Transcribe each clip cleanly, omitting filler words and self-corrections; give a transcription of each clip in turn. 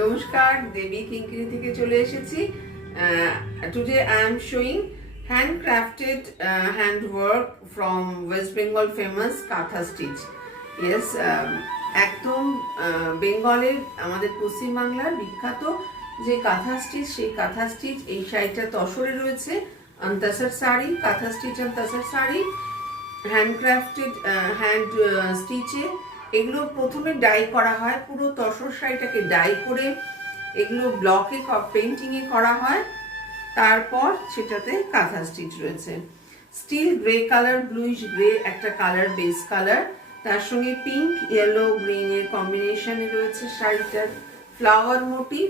নমস্কার, দেবী কিঙ্কিনি থেকে চলে এসেছি। Today I am showing handcrafted handwork from West Bengal famous কাঁথা স্টিচ। ইয়েস, একদম বেঙ্গলের আমাদের পশ্চিমবাংলার বিখ্যাত যে কাঁথা স্টিচ, সেই কাঁথা স্টিচ এই শাড়িটা তসরে রয়েছে। আন্তাসার শাড়ি, কাঁথা স্টিচ আন্তাসার শাড়ি, হ্যান্ডক্রাফটেড হ্যান্ড স্টিচে। এগুলো প্রথমে ডাই করা হয়, পুরো তসর শাড়িটাকে ডাই করে এগুলো ব্লকে পেন্টিংয়ে করা হয়, তারপর সেটাতে কাঁথা স্টিচ রয়েছে। Still grey colour, bluish grey একটা কালার, বেস কালার, তার সঙ্গে পিঙ্ক ইয়েলো গ্রিনের কম্বিনেশনে রয়েছে শাড়িটার ফ্লাওয়ার মোটিভ।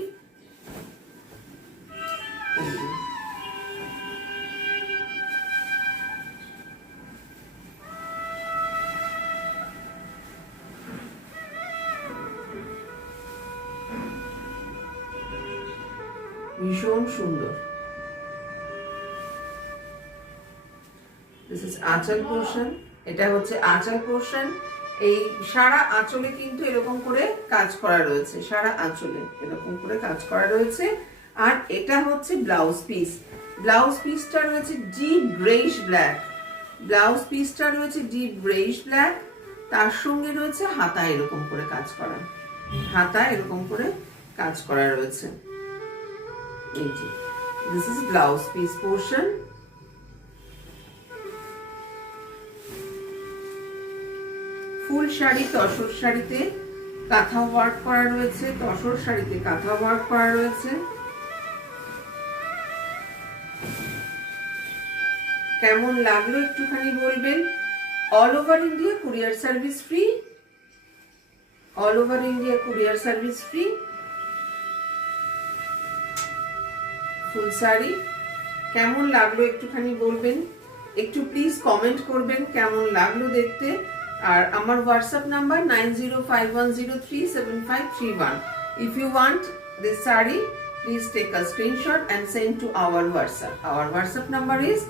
ভীষণ সুন্দর। দিস ইজ আঁচল পোর্শন, এটা হচ্ছে আঁচল পোর্শন। এই সারা আঁচলে কিন্তু এরকম করে কাজ করা রয়েছে, সারা আঁচলে এরকম করে কাজ করা রয়েছে। আর এটা হচ্ছে ব্লাউজ পিস। ব্লাউজ পিসটা রয়েছে ডিপ গ্রেইশ ব্ল্যাক, ব্লাউজ পিসটা রয়েছে ডিপ গ্রেইশ ব্ল্যাক। তার সঙ্গে রয়েছে হাতা এরকম করে কাজ করা, হাতা এরকম করে কাজ করা রয়েছে। এই যে this is blouse piece portion. Full sari, tussar শাড়িতে কাঁথা ওয়ার্ক করা রয়েছে, তসর শাড়িতে কাঁথা ওয়ার্ক করা রয়েছে। কেমন লাগলো একটুখানি বলবেন। All over India courier service free, all over India courier service free. Full sari কেমন লাগলো একটুখানি বলবেন, একটু প্লিজ কমেন্ট করবেন কেমন লাগলো দেখতে। আর আমার WhatsApp number 9051037531। If you want this saree, please take a screenshot and send to our WhatsApp. Our WhatsApp number is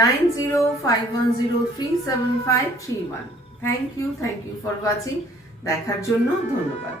9051037531. Thank you for watching. দেখার জন্য ধন্যবাদ।